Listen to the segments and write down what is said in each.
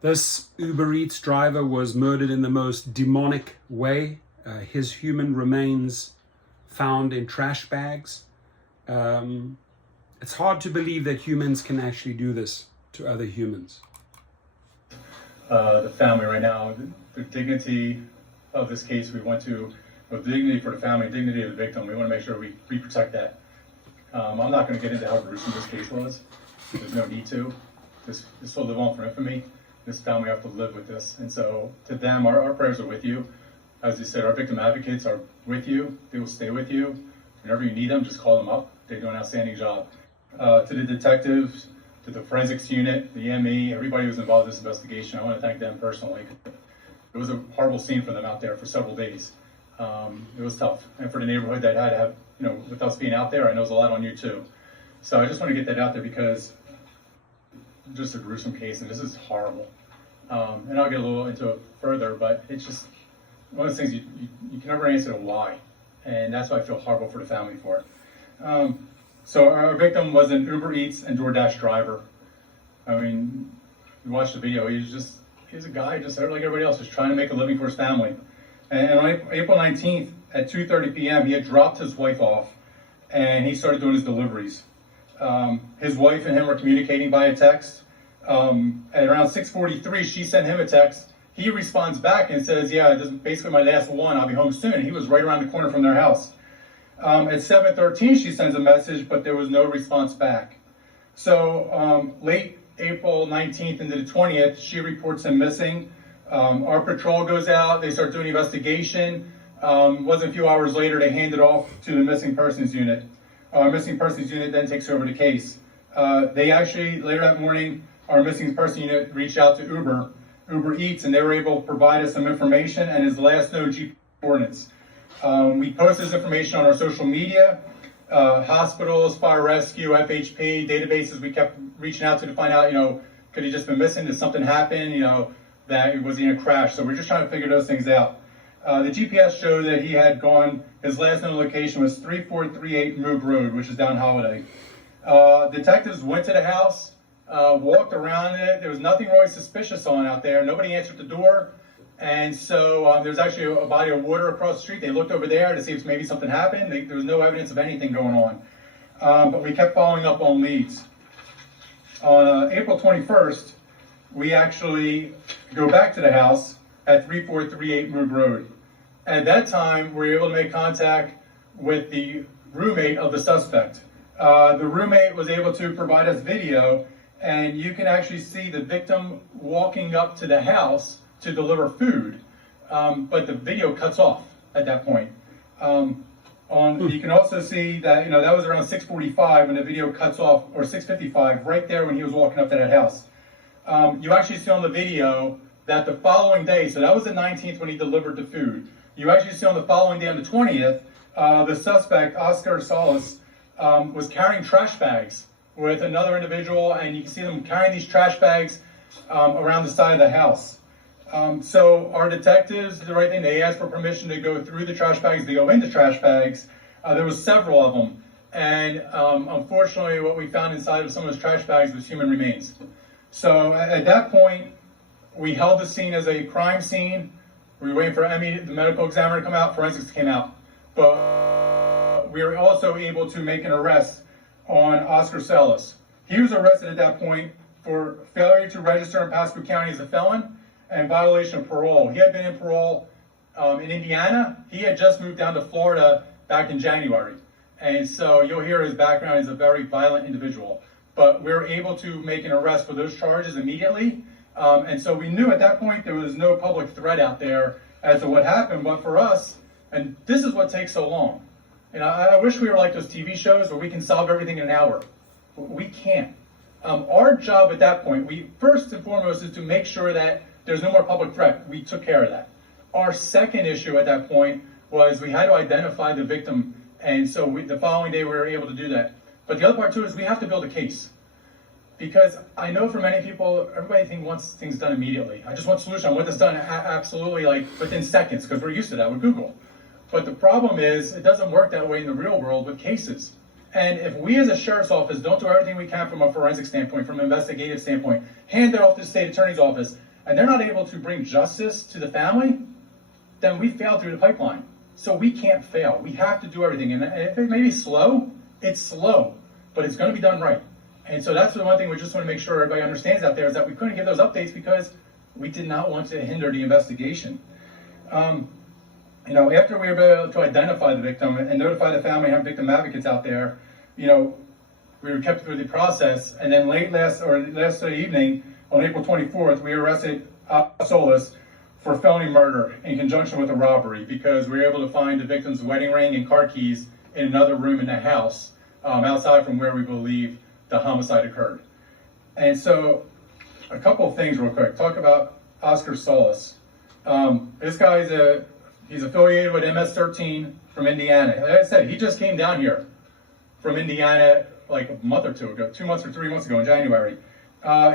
This Uber Eats driver was murdered in the most demonic way. His human remains found in trash bags. It's hard to believe that humans can actually do this to other humans. The family right now, the dignity of this case, we want to, with dignity for the family, dignity of the victim, we want to make sure we protect that. I'm not going to get into how gruesome this case was. There's no need to. This will live on for infamy. This family have to live with this. And so to them, our prayers are with you. As you said, our victim advocates are with you. They will stay with you. Whenever you need them, just call them up. They do an outstanding job. To the detectives, to the forensics unit, the ME, everybody who was involved in this investigation, I want to thank them personally. It was a horrible scene for them out there for several days. It was tough. And for the neighborhood that had to have, with us being out there, I know it's a lot on you too. So I just want to get that out there because just a gruesome case, and this is horrible. And I'll get a little into it further, but it's just one of those things you can never answer the why. And that's why I feel horrible for the family for it. So our victim was an Uber Eats and DoorDash driver. I mean, you watch the video, he's a guy just like everybody else, just trying to make a living for his family. And on April 19th at 2:30 p.m., he had dropped his wife off and he started doing his deliveries. His wife and him were communicating via text. At around 6:43, she sent him a text. He responds back and says, yeah, this is basically my last one. I'll be home soon. And he was right around the corner from their house. At 7:13, she sends a message, but there was no response back. So late April 19th into the 20th, she reports him missing. Our patrol goes out. They start doing investigation. Wasn't a few hours later, they hand it off to the missing persons unit. Our missing persons unit then takes over the case. They actually, later that morning, our missing person unit reached out to Uber Eats, and they were able to provide us some information and his last known GPS coordinates. We posted this information on our social media, hospitals, fire rescue, FHP, databases. We kept reaching out to find out, could he just been missing? Did something happen? That was he in a crash? So we're just trying to figure those things out. The GPS showed that he had gone, his last known location was 3438 Moog Road, which is down Holiday. Detectives went to the house, walked around it. There was nothing really suspicious on out there. Nobody answered the door. And so there's actually a body of water across the street. They looked over there to see if maybe something happened. There was no evidence of anything going on. But we kept following up on leads. On April 21st, we actually go back to the house at 3438 Moog Road. At that time, we were able to make contact with the roommate of the suspect. The roommate was able to provide us video, and you can actually see the victim walking up to the house to deliver food, but the video cuts off at that point. You can also see that that was around 6:45 when the video cuts off, or 6:55, right there when he was walking up to that house. You actually see on the video that the following day, so that was the 19th when he delivered the food. You actually see on the following day, on the 20th, the suspect, Oscar Salas, was carrying trash bags with another individual, and you can see them carrying these trash bags around the side of the house. So our detectives did the right thing. They asked for permission to go through the trash bags, to go into trash bags. There was several of them. And unfortunately, what we found inside of some of those trash bags was human remains. So at that point, we held the scene as a crime scene. We were waiting for Emmy, the medical examiner, to come out. Forensics came out. But we were also able to make an arrest on Oscar Salas. He was arrested at that point for failure to register in Pasco County as a felon and violation of parole. He had been in parole in Indiana. He had just moved down to Florida back in January. And so you'll hear his background is a very violent individual. But we were able to make an arrest for those charges immediately. And so we knew at that point there was no public threat out there as to what happened. But for us, and this is what takes so long. And I wish we were like those TV shows where we can solve everything in an hour. We can't. Our job at that point, we first and foremost is to make sure that there's no more public threat. We took care of that. Our second issue at that point was we had to identify the victim. And so the following day we were able to do that. But the other part too is we have to build a case. Because I know for many people, everybody wants things done immediately. I just want a solution. I want this done absolutely like within seconds because we're used to that with Google. But the problem is it doesn't work that way in the real world with cases. And if we as a sheriff's office don't do everything we can from a forensic standpoint, from an investigative standpoint, hand it off to the state attorney's office, and they're not able to bring justice to the family, then we failed through the pipeline. So we can't fail. We have to do everything. And if it may be slow, it's slow, but it's going to be done right. And so that's the one thing we just want to make sure everybody understands out there, is that we couldn't give those updates because we did not want to hinder the investigation. After we were able to identify the victim and notify the family and have victim advocates out there, we were kept through the process. And then last evening, on April 24th, we arrested Solis for felony murder in conjunction with a robbery, because we were able to find the victim's wedding ring and car keys in another room in the house, outside from where we believe the homicide occurred. And so, a couple of things real quick. Talk about Oscar Solis. This guy he's affiliated with MS-13 from Indiana. Like I said, he just came down here from Indiana like a month or two ago, 2 months or 3 months ago in January.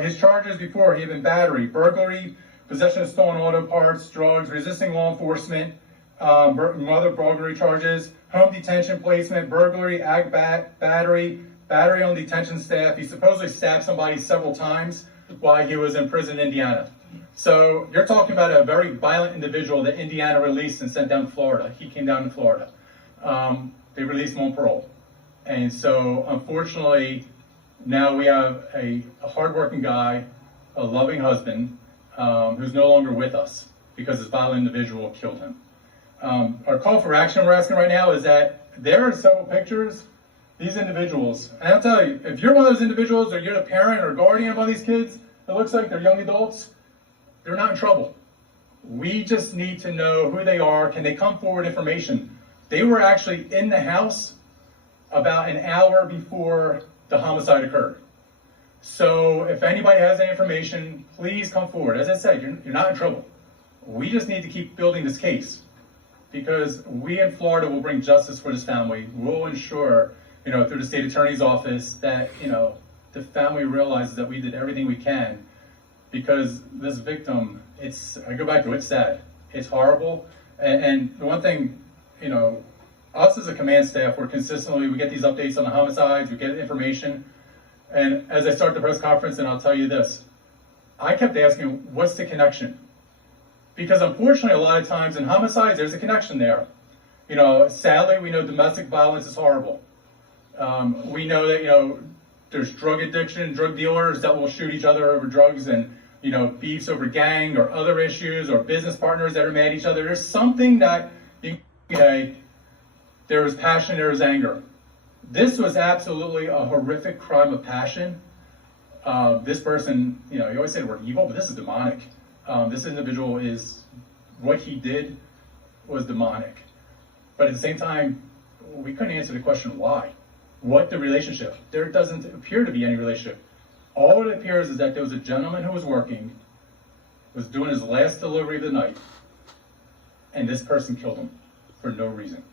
His charges before, he had been battery, burglary, possession of stolen auto parts, drugs, resisting law enforcement, other burglary charges, home detention placement, burglary, battery on detention staff. He supposedly stabbed somebody several times while he was in prison in Indiana. So you're talking about a very violent individual that Indiana released and sent down to Florida. He came down to Florida. They released him on parole. And so unfortunately, now we have a hardworking guy, a loving husband, who's no longer with us because this violent individual killed him. Our call for action we're asking right now is that there are several pictures, these individuals, and I'll tell you, if you're one of those individuals or you're the parent or guardian of one of these kids, it looks like they're young adults, they're not in trouble. We just need to know who they are. Can they come forward information? They were actually in the house about an hour before the homicide occurred. So if anybody has any information, please come forward. As I said, you're not in trouble. We just need to keep building this case, because we in Florida will bring justice for this family. We'll ensure, through the state attorney's office, that, the family realizes that we did everything we can, because this victim, I go back to it's sad. It's horrible. And the one thing, us as a command staff, we get these updates on the homicides, we get information. And as I start the press conference, and I'll tell you this, I kept asking, what's the connection? Because unfortunately, a lot of times in homicides, there's a connection there. Sadly, we know domestic violence is horrible. We know that, there's drug addiction, drug dealers that will shoot each other over drugs, and, beefs over gang or other issues, or business partners that are mad at each other. There's something that you can say, there was passion, there was anger. This was absolutely a horrific crime of passion. This person, you always say the word evil, but this is demonic. This individual what he did was demonic. But at the same time, we couldn't answer the question why. What the relationship? There doesn't appear to be any relationship. All it appears is that there was a gentleman who was working, was doing his last delivery of the night, and this person killed him for no reason.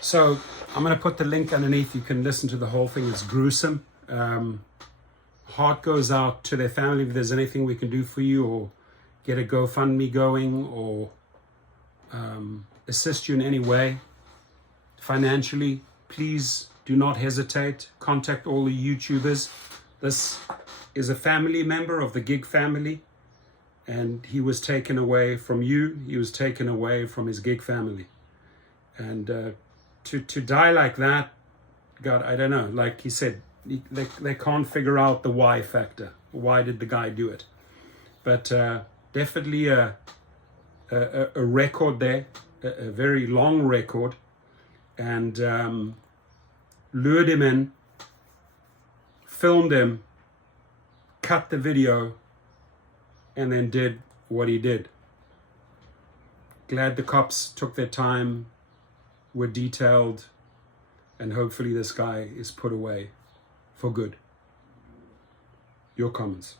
So I'm going to put the link underneath. You can listen to the whole thing. It's gruesome. Heart goes out to their family. If there's anything we can do for you, or get a GoFundMe going, or assist you in any way financially, please do not hesitate. Contact all the YouTubers. This is a family member of the gig family, and he was taken away from you. He was taken away from his gig family. And to die like that, God, I don't know. Like he said, they can't figure out the why factor. Why did the guy do it? But definitely a record there, a very long record, and lured him in, filmed him, cut the video, and then did what he did. Glad the cops took their time, were detailed, and hopefully this guy is put away for good. Your comments.